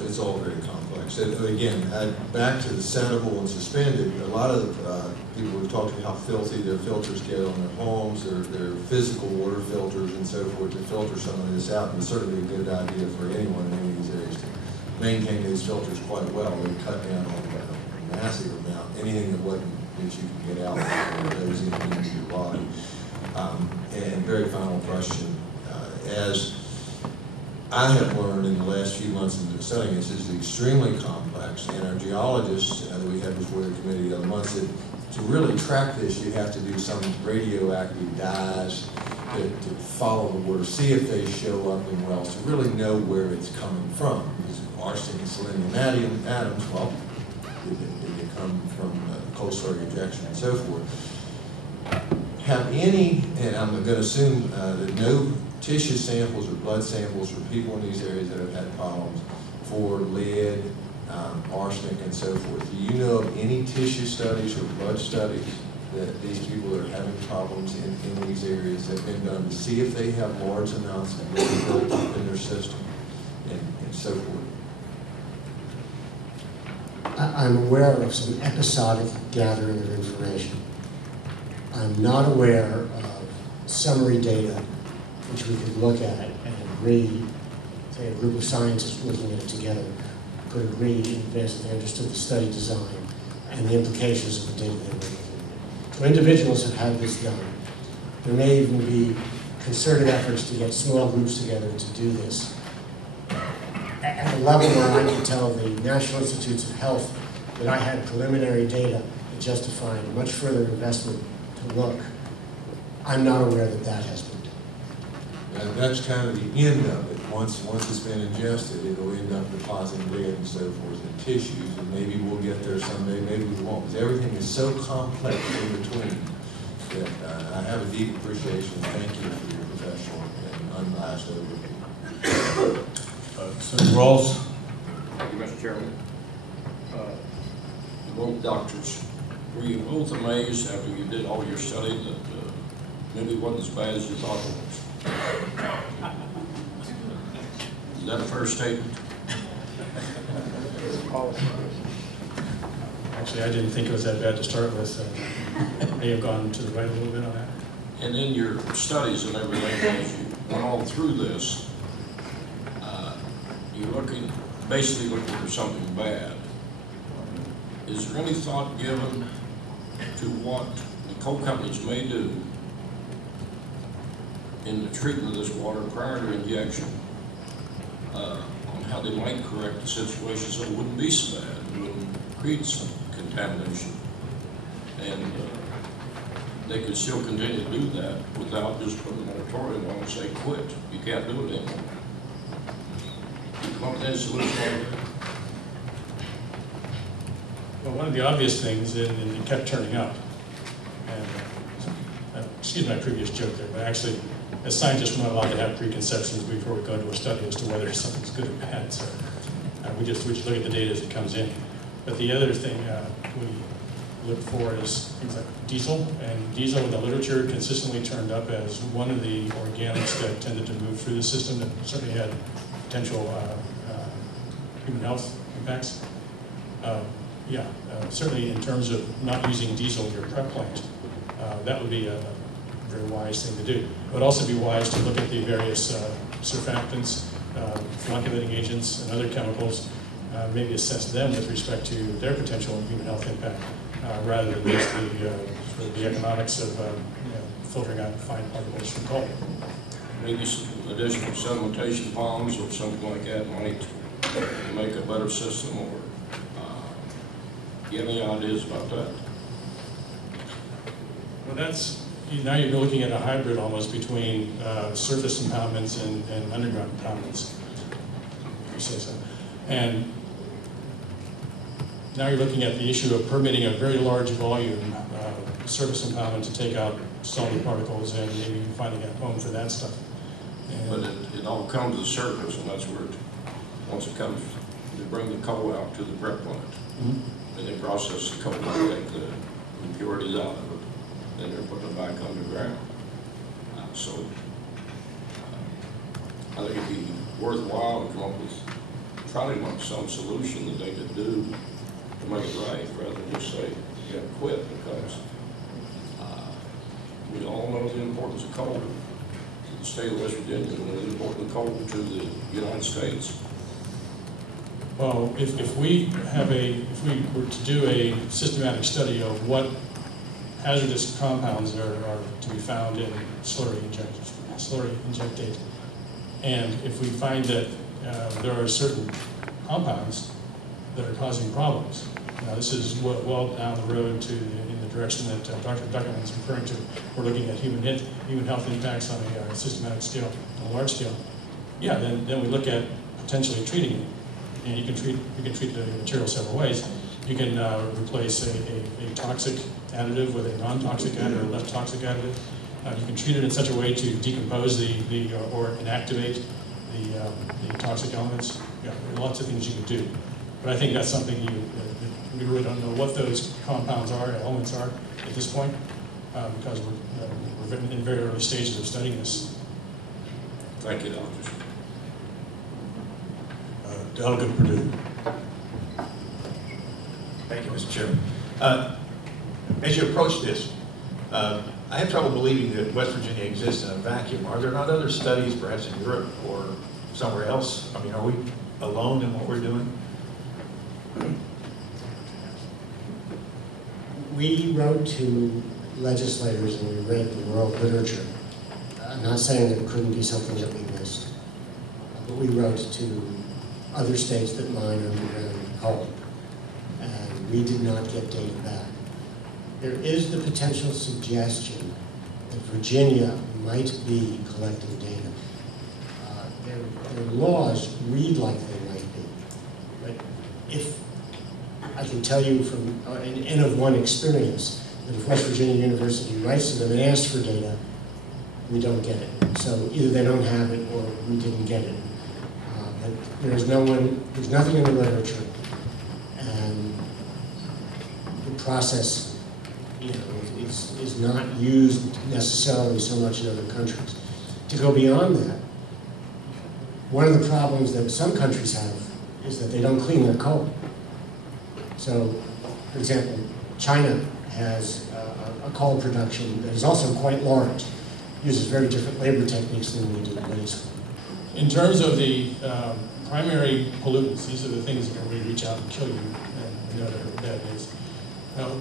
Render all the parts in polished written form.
it's all very complex. And again, back to the settable and suspended, a lot of people have talked about how filthy their filters get on their homes, their physical water filters and so forth to filter some of this out. And it's certainly a good idea for anyone in any of these areas to maintain these filters quite well. They cut down on a massive amount, anything that you can get out goes into your body. And very final question, as I have learned in the last few months of studying this, is extremely complex, and our geologists that we had before the committee the other month said to really track this, you have to do some radioactive dyes to follow the water, see if they show up in wells, to really know where it's coming from. Because arsenic, selenium atoms, well, they come from coal slurry injection and so forth. Have any, and I'm going to assume that no tissue samples or blood samples for people in these areas that have had problems for lead, arsenic, and so forth. Do you know of any tissue studies or blood studies that these people that are having problems in these areas have been done to see if they have large amounts of lead built up in their system and so forth? I'm aware of some episodic gathering of information. I'm not aware of summary data which we could look at and agree, say a group of scientists looking at it together could agree in advance that they understood the study design and the implications of the data they were looking at. So individuals have had this done. There may even be concerted efforts to get small groups together to do this. At a level where I can tell the National Institutes of Health that I had preliminary data that justified a much further investment to look, I'm not aware that that has been done. And that's kind of the end of it. Once it's been ingested, it'll end up depositing lead and so forth in tissues, and maybe we'll get there someday, maybe we won't, because everything is so complex in between that I have a deep appreciation. Thank you for your professional and unbiased overview. Senator Rawls. Thank you, Mr. Chairman. Both doctors, were you both amazed after you did all your study that maybe it wasn't as bad as you thought it was? Is that a fair statement? Actually, I didn't think it was that bad to start with. May have gone to the right a little bit on that. And in your studies and everything, as you went all through this, you're basically looking for something bad. Is there any thought given to what the coal companies may do in the treatment of this water prior to injection on how they might correct the situation so it wouldn't be so bad, it wouldn't create some contamination, and they could still continue to do that without just putting a moratorium on and say, quit, you can't do it anymore? Come up with any solution like that? Well, one of the obvious things, and it kept turning up, and excuse my previous joke there, but actually, as scientists, we're not allowed to have preconceptions before we go into a study as to whether something's good or bad. So we just look at the data as it comes in. But the other thing we look for is things like diesel, and diesel in the literature consistently turned up as one of the organics that tended to move through the system that certainly had potential human health impacts. Certainly in terms of not using diesel in your prep plant, that would be a very wise thing to do. It would also be wise to look at the various surfactants, flocculating agents, and other chemicals, maybe assess them with respect to their potential human health impact, rather than just the economics of filtering out fine particles from coal. Maybe some additional sedimentation ponds or something like that might make a better system, or do you have any ideas about that? Well, now you're looking at a hybrid almost between surface impoundments and underground impoundments, if you say so. And now you're looking at the issue of permitting a very large volume surface impoundment to take out solid particles and maybe finding a home for that stuff. And but it all comes to the surface, and that's where once it comes, they bring the coal out to the prep plant. Mm-hmm. And they process the coal and take the impurities out of it. Then they're putting it back underground. I think it'd be worthwhile to come up with try to come up with some solution that they could do to make it right, rather than just say, yeah, quit, because we all know the importance of coal to the state of West Virginia, and the importance of coal to the United States. Well, if we were to do a systematic study of what hazardous compounds are to be found in slurry injectate, and if we find that there are certain compounds that are causing problems. Now, this is well down the road in the direction that Dr. Duckerman is referring to. We're looking at human health impacts on a systematic scale, on a large scale. Yeah, then we look at potentially treating it. And you can treat the material several ways. You can replace a toxic additive with a non-toxic additive, or less toxic additive. You can treat it in such a way to decompose or inactivate the toxic elements. Yeah, there are lots of things you can do. But I think that's something we really don't know what those compounds are, elements are at this point, because we're in very early stages of studying this. Thank you, doctors. Delegate Purdue. Thank you, Mr. Chairman. As you approach this, I have trouble believing that West Virginia exists in a vacuum. Are there not other studies, perhaps in Europe or somewhere else? I mean, are we alone in what we're doing? We wrote to legislators and we read the world literature. I'm not saying that it couldn't be something that we missed, but we wrote to other states that mine underground coal, and we did not get data back. There is the potential suggestion that Virginia might be collecting data. Their laws read like they might be, but if I can tell you from an N of one experience that if West Virginia University writes to them and asks for data, we don't get it. So either they don't have it or we didn't get it. But there's nothing in the literature, and the process, is not used necessarily so much in other countries. To go beyond that, one of the problems that some countries have is that they don't clean their coal. So, for example, China has a coal production that is also quite large, uses very different labor techniques than we do in Venezuela. In terms of the primary pollutants, these are the things that can really reach out and kill you, and you know they're bad news.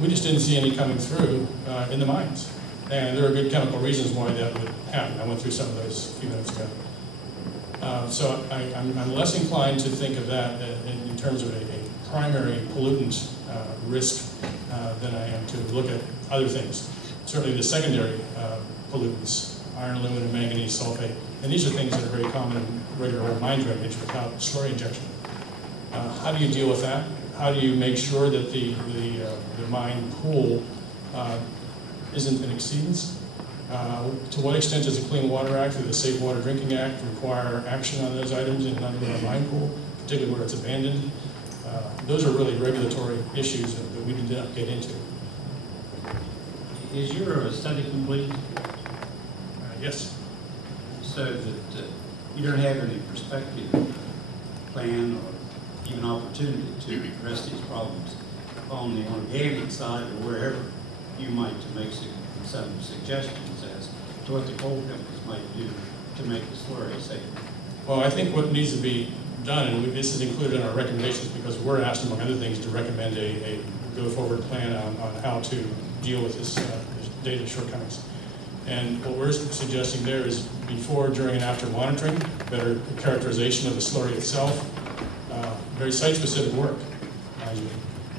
We just didn't see any coming through in the mines. And there are good chemical reasons why that would happen. I went through some of those a few minutes ago. So I'm less inclined to think of that in terms of a primary pollutant risk than I am to look at other things. Certainly the secondary pollutants, iron, aluminum, manganese, sulfate, and these are things that are very common in regular old mine drainage without slurry injection. How do you deal with that? How do you make sure that the mine pool isn't an exceedance? To what extent does the Clean Water Act or the Safe Water Drinking Act require action on those items in our mine pool, particularly where it's abandoned? Those are really regulatory issues that we did not get into. Is your study complete? Yes. So that you don't have any perspective, plan, or even opportunity to address these problems on the organic side or wherever you might to make some suggestions as to what the coal companies might do to make the slurry safer? Well, I think what needs to be done, and this is included in our recommendations because we're asked, among other things, to recommend a go-forward plan on how to deal with this data shortcomings. And what we're suggesting there is before, during, and after monitoring, better characterization of the slurry itself, very site-specific work,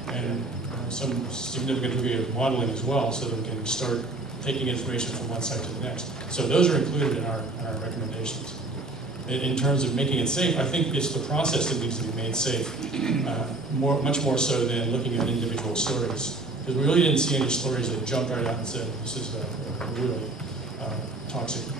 and some significant degree of modeling as well, so that we can start taking information from one site to the next. So those are included in our recommendations. In terms of making it safe, I think it's the process that needs to be made safe, much more so than looking at individual slurries. Because we really didn't see any slurries that jumped right out and said, this is really toxic.